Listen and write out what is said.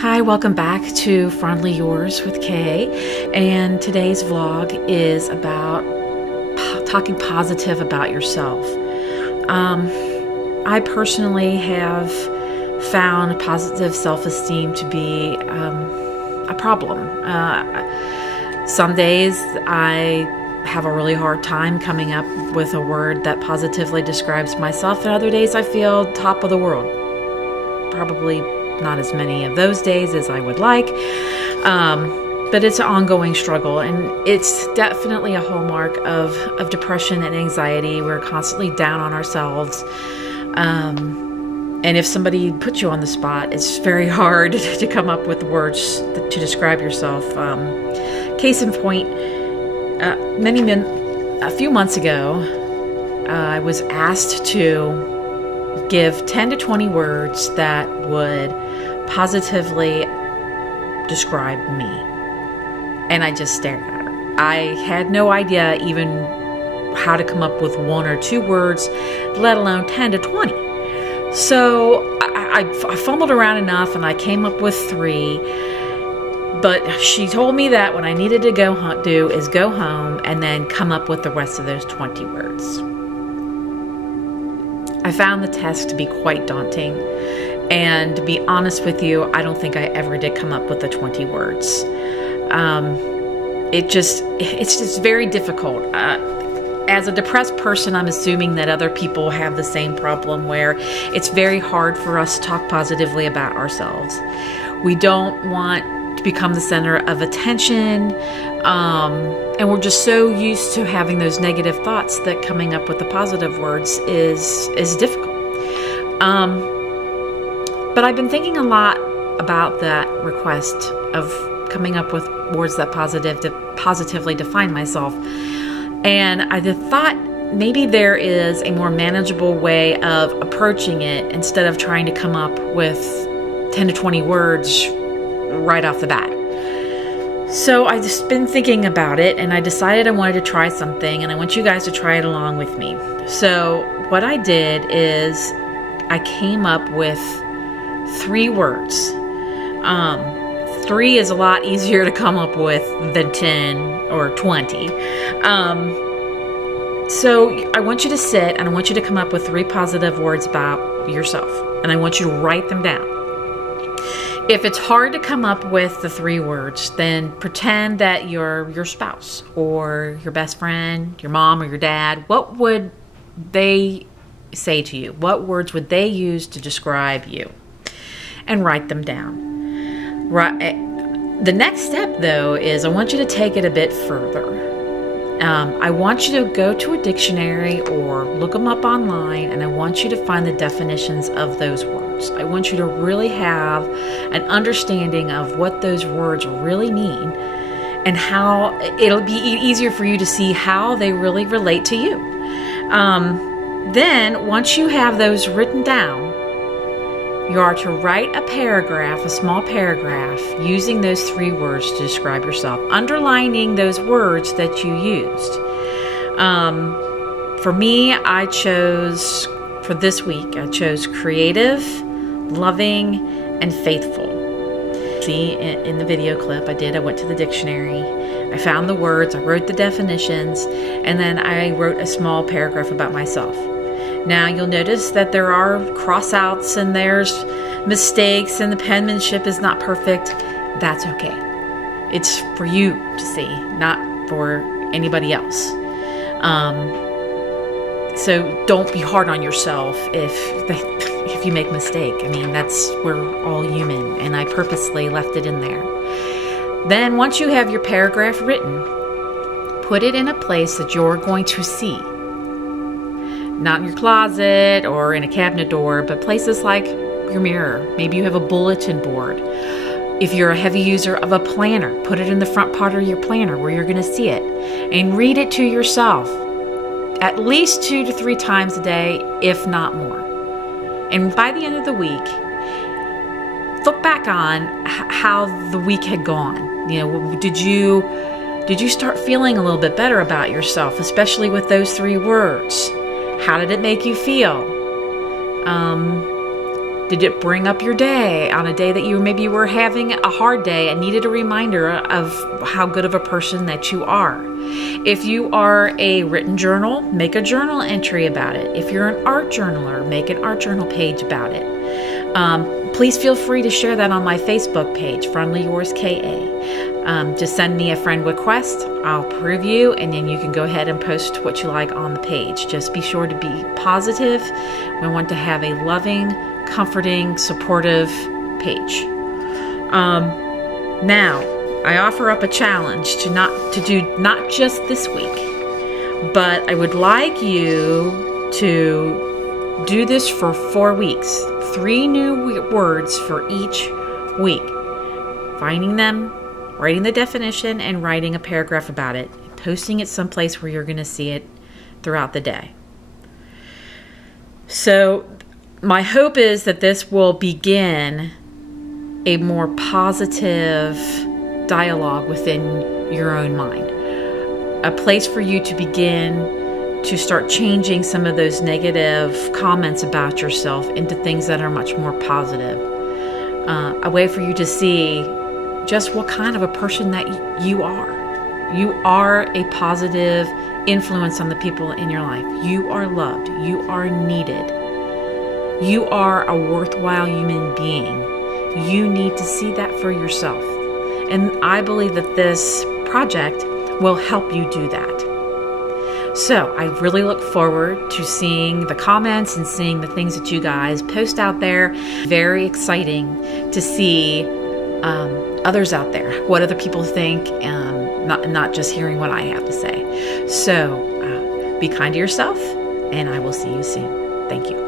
Hi, welcome back to Fondly Yours with Kay, and today's vlog is about talking positive about yourself. I personally have found positive self-esteem to be a problem. Some days I have a really hard time coming up with a word that positively describes myself, and other days I feel top of the world. Probably not as many of those days as I would like, but it's an ongoing struggle, and it's definitely a hallmark of depression and anxiety. We're constantly down on ourselves, and if somebody puts you on the spot, it's very hard to come up with words to describe yourself. Case in point, a few months ago, I was asked to give 10 to 20 words that would positively describe me. And I just stared at her. I had no idea even how to come up with 1 or 2 words, let alone 10 to 20. So I fumbled around enough and I came up with 3. But she told me that what I needed to go home and then come up with the rest of those 20 words. I found the test to be quite daunting, and to be honest with you, I don't think I ever did come up with the 20 words. It's just very difficult. As a depressed person, I'm assuming that other people have the same problem, where it's very hard for us to talk positively about ourselves. We don't want to become the center of attention, and we're just so used to having those negative thoughts that coming up with the positive words is difficult. But I've been thinking a lot about that request of coming up with words that positively define myself, and I thought maybe there is a more manageable way of approaching it instead of trying to come up with 10 to 20 words right off the bat. So I just been thinking about it, and I decided I wanted to try something, and I want you guys to try it along with me. So what I did is I came up with 3 words. 3 is a lot easier to come up with than 10 or 20. So I want you to sit, and I want you to come up with 3 positive words about yourself, and I want you to write them down. If it's hard to come up with the 3 words, then pretend that you're your spouse or your best friend, your mom or your dad. What would they say to you? What words would they use to describe you? And write them down. The next step, though, is I want you to take it a bit further. I want you to go to a dictionary or look them up online, and I want you to find the definitions of those words. I want you to really have an understanding of what those words really mean, and how it'll be easier for you to see how they really relate to you. Then, once you have those written down, you are to write a paragraph, a small paragraph, using those 3 words to describe yourself, underlining those words that you used. For me, for this week, I chose creative, loving, and faithful. See, in the video clip I went to the dictionary, I found the words, I wrote the definitions, and then I wrote a small paragraph about myself. Now, you'll notice that there are cross-outs and there's mistakes and the penmanship is not perfect. That's okay. It's for you to see, not for anybody else. So don't be hard on yourself if you make a mistake. I mean, we're all human, and I purposely left it in there. Then, once you have your paragraph written, put it in a place that you're going to see. Not in your closet or in a cabinet door, but places like your mirror. Maybe you have a bulletin board. If you're a heavy user of a planner, put it in the front part of your planner where you're going to see it, and read it to yourself at least 2 to 3 times a day, if not more. And by the end of the week, look back on how the week had gone. You know, did you start feeling a little bit better about yourself, especially with those 3 words? How did it make you feel? Did it bring up your day on a day that maybe you were having a hard day and needed a reminder of how good of a person that you are? If you are a written journal, make a journal entry about it. If you're an art journaler, make an art journal page about it. Please feel free to share that on my Facebook page, Friendly Yours KA. Just send me a friend request. I'll approve you, and then you can go ahead and post what you like on the page. Just be sure to be positive. We want to have a loving, comforting, supportive page. Now, I offer up a challenge to do not just this week, but I would like you to do this for 4 weeks. 3 new words for each week. Finding them, writing the definition, and writing a paragraph about it. Posting it someplace where you're going to see it throughout the day. So my hope is that this will begin a more positive dialogue within your own mind. A place for you to begin to start changing some of those negative comments about yourself into things that are much more positive. A way for you to see just what kind of a person that you are. You are a positive influence on the people in your life. You are loved. You are needed. You are a worthwhile human being. You need to see that for yourself. And I believe that this project will help you do that. So I really look forward to seeing the comments and seeing the things that you guys post out there. Very exciting to see others out there, what other people think, not just hearing what I have to say. So be kind to yourself, and I will see you soon. Thank you.